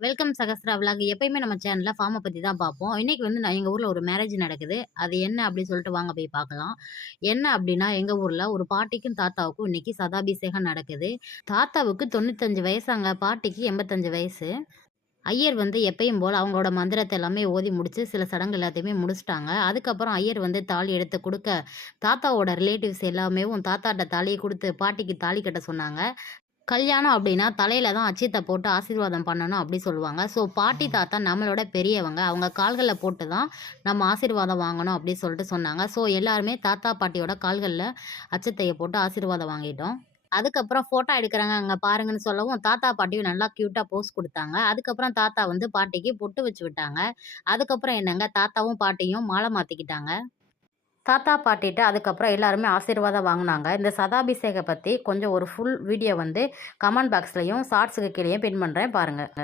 Welcome Sahasra vlog. எப்பயுமே நம்ம சேனல்ல ஃபார்ம பத்தி தான் பார்ப்போம். இன்னைக்கு வந்து நான் எங்க ஊர்ல ஒரு மேரேஜ் நடக்குது. அது என்ன அப்படின்னு சொல்லிட்டு வாங்க போய் பார்க்கலாம். என்ன அப்படின்னா, எங்க ஊர்ல ஒரு பாட்டிக்கும், தாத்தாவுக்கும் இன்னைக்கு சதாபிஷேகம் நடக்குது. தாத்தாவுக்கு 95 வயசாங்க. பாட்டிக்கு 85 வயசு. ஐயர் வந்து எப்பயும் போல அவங்களோட மந்திரத்த எல்லாமே ஓதி முடிச்சு, சில சடங்கு எல்லாத்தையுமே முடிச்சுட்டாங்க. அதுக்கப்புறம் ஐயர் வந்து தாலி எடுத்து குடுக்க, தாத்தாவோட ரிலேட்டிவ்ஸ் எல்லாமேவும் தாத்தாட்ட தாலிய குடுத்து, பாட்டிக்கு தாலி கட்ட சொன்னாங்க. கல்யாணம் அப்படின்னா தலையில தான் அட்சத போட்டு ஆசீர்வாதம் பண்ணணும் அப்படி சொல்லுவாங்க. ஸோ பாட்டி, தாத்தா நம்மளோட பெரியவங்க. அவங்க கால்கள்ல போட்டு தான் நம்ம ஆசீர்வாதம் வாங்கணும் அப்படி சொல்லிட்டு சொன்னாங்க. ஸோ எல்லாருமே தாத்தா, பாட்டியோட கால்கள்ல அட்சத்தைய போட்டு ஆசீர்வாதம் வாங்கிட்டோம். அதுக்கப்புறம் ஃபோட்டோ எடுக்குறாங்க அங்க பாருங்கன்னு சொல்லவும், தாத்தா, பாட்டியும் நல்லா கியூட்டா போஸ் குடுத்தாங்க. அதுக்கப்புறம் தாத்தா வந்து பாட்டிக்கு பொட்டு வச்சு விட்டாங்க. அதுக்கப்புறம் என்னங்க தாத்தாவும், பாட்டியும் மாலை மாத்திக்கிட்டாங்க. தாத்தா, பாட்டிட்ட அதுக்கப்புறம் எல்லாருமே ஆசீர்வாதம் வாங்குனாங்க. இந்த சதாபிஷேகம் பத்தி கொஞ்சம் ஒரு ஃபுல் வீடியோ வந்து கமெண்ட் பாக்ஸ்லயும், ஷார்ட்ஸுக்கு கீழயும் பின் பண்றேன் பாருங்க.